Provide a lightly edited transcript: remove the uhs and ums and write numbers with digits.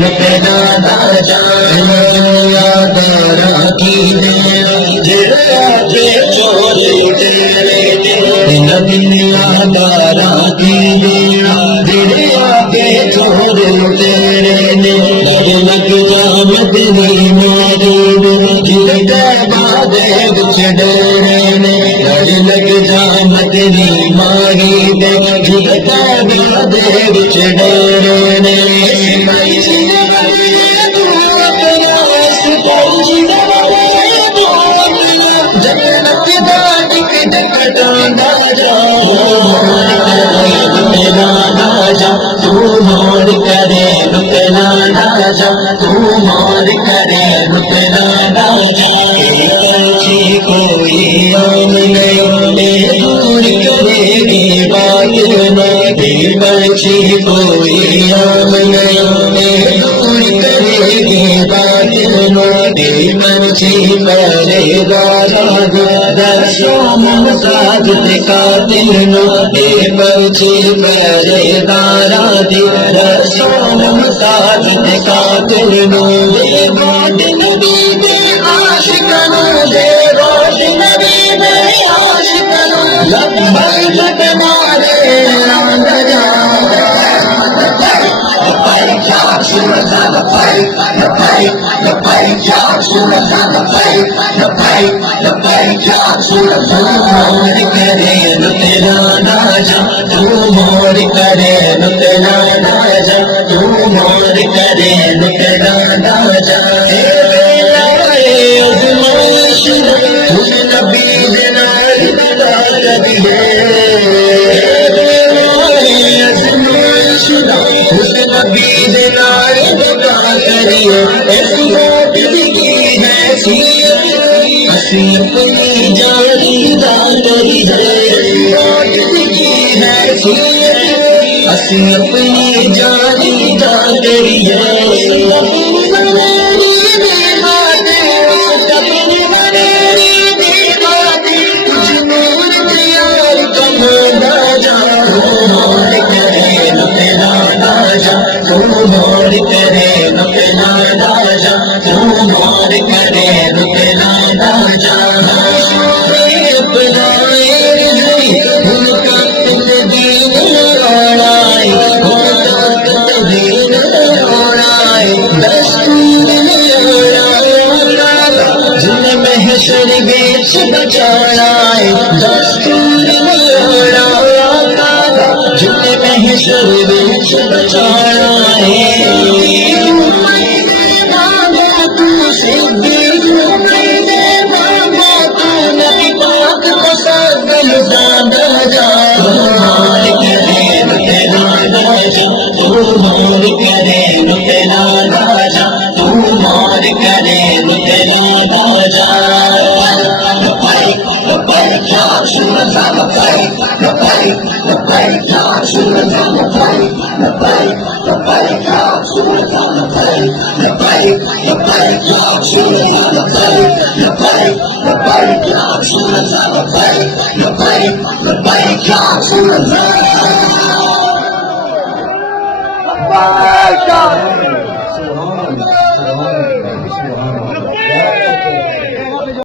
नुकना ना दुनिया दारा की के चोर तेरे दुनिया दारा की के चोर तेरे लग जा मदनी मारी बादे बिच डेरे लग जा मदनी मारी बादे बिच डेरे जन्नत दा टिकट कटांदा जा नुकना ना जा तू मोर करे नुकना ना जा तू मोर करे नुकना ना जा कोई आम नहीं दूर करेगी बात बची कोई आम नहीं दूर करेगी बात बची परेदारा दर्शो मुमताज कातिल बची परेदारा दर्शो मुमताज कातिल बात नबी दे आशिकनो दे रोश नबी दे आशिकनो लब्बैक तुम्हारे आंदजा मोर करे नुकना ना जा तू मोर करे नुकना ना जा तू मोर करे नुकना ना जा तुम नबी दे नाल बता दिए नबी दे नाल बता करिए ऐसी है असी अपनी जारी दारी है असी अपनी जारी दारी है तू मोर करे नुकना ना जा तू मोर करे नुकना ना जा उनका दीन रोड़ाए दीन रोड़ाए दस्तूर जिन महशर बेच बचाए दस्तूर जिन महशर बेच बचाया तू मोर करे नुकना ना जा तू मोर करे नुकना ना जा Bye.